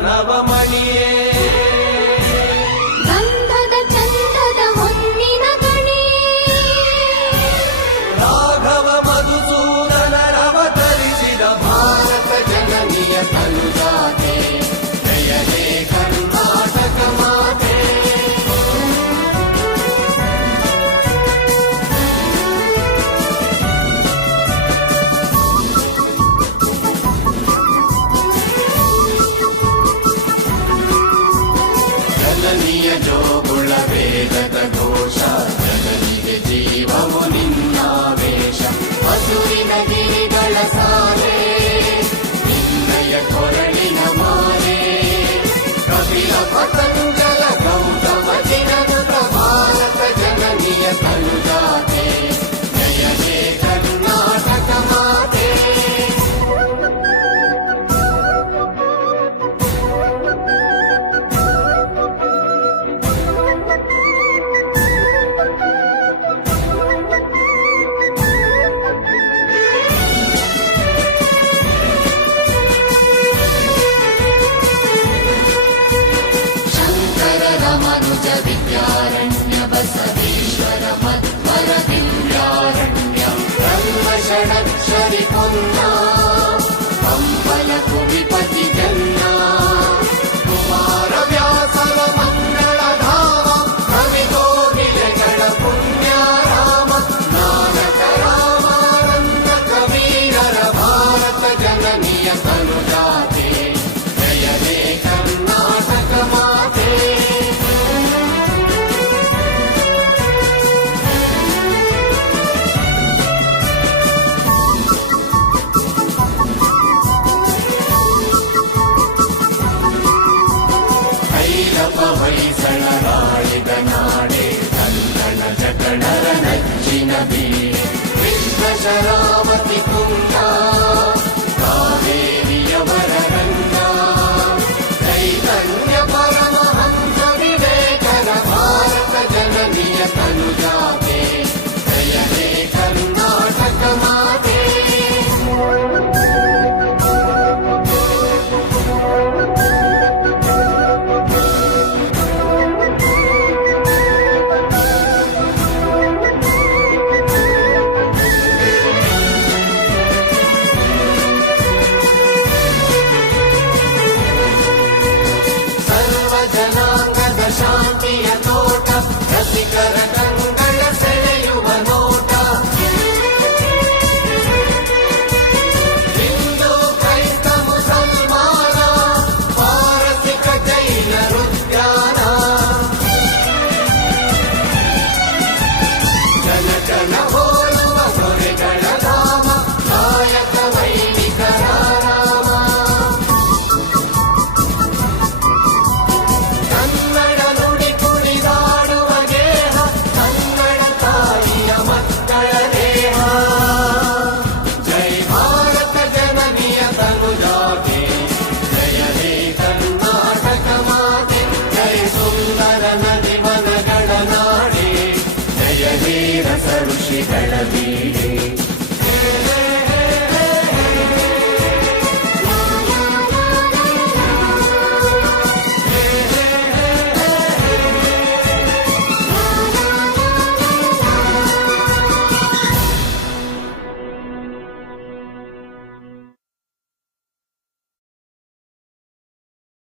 ನವಮಣಿಯೇ ಗಂಧದ ಚಂದದ ಹೊನ್ನಿನ ಗಣಿಯೇ ರಾಘವ ಮಧುಸೂದನರವತರಿಸಿದ ಭಾರತ ಜನನಿಯ ತನುಜಾತೆ ಜಯ ಹೇ ಕರ್ನಾಟಕ ಮಾತೆ ಜನನಿಯ ಜೋಗುಳ ವೇದದ ಘೋಷ ಜನನಿಗೆ ಜೀವವು ನಿನ್ನಾವೇಶ ಹಸುರಿನ ಗಿರಿಗಳ ಸಾಲೆ ನಿನ್ನಯ ಕೊರಳಿನ ಮಾಲೆ ಕಪಿಲ ಪತಂಜಲ ಗೌತಮ ಚಿರನುತ ಭಾರತ ಜನನಿಯ ತನುಜಾತೆ ಜಯ ಹೇ ಕರ್ನಾಟಕ ಮಾತೆ ಮನುಜ ವಿದ್ಯಾರಣ್ಯ ಬಸವೇಶ್ವರ ಮಧ್ವರ ದಿವ್ಯಾರಣ್ಯ ಬ್ರಹ್ಮ ಷಡಕ್ಷರಿ ಪುನ್ನ ಕಂಬಲ ಕುವಿಪತಿ ಜನ್ನ ಕುಮಾರ ವ್ಯಾಸರ ಮಂಗಳ ಧಾಮ ಕವಿಗೋಗಿಲೆಗಳ ಪುಣ್ಯ ರಾಮ ನಾನಕ ರಾಮಾನಂದ ಕವೀರರ ಭಾರತ ಜನನಿಯ ತನುಜಾತೆ ಜಯ ಹೇ ಕರ್ನಾಟಕ ಮಾತೆ ಹೊಯ್ಸಳರಾಳಿದ ನಾಡೆ ಕನ್ನಡ ಜಟಣರ ನಚ್ಚಿನ ಬೀಡೆ ವಿಶ್ವ ಶರಾವತಿ ತುಂಗ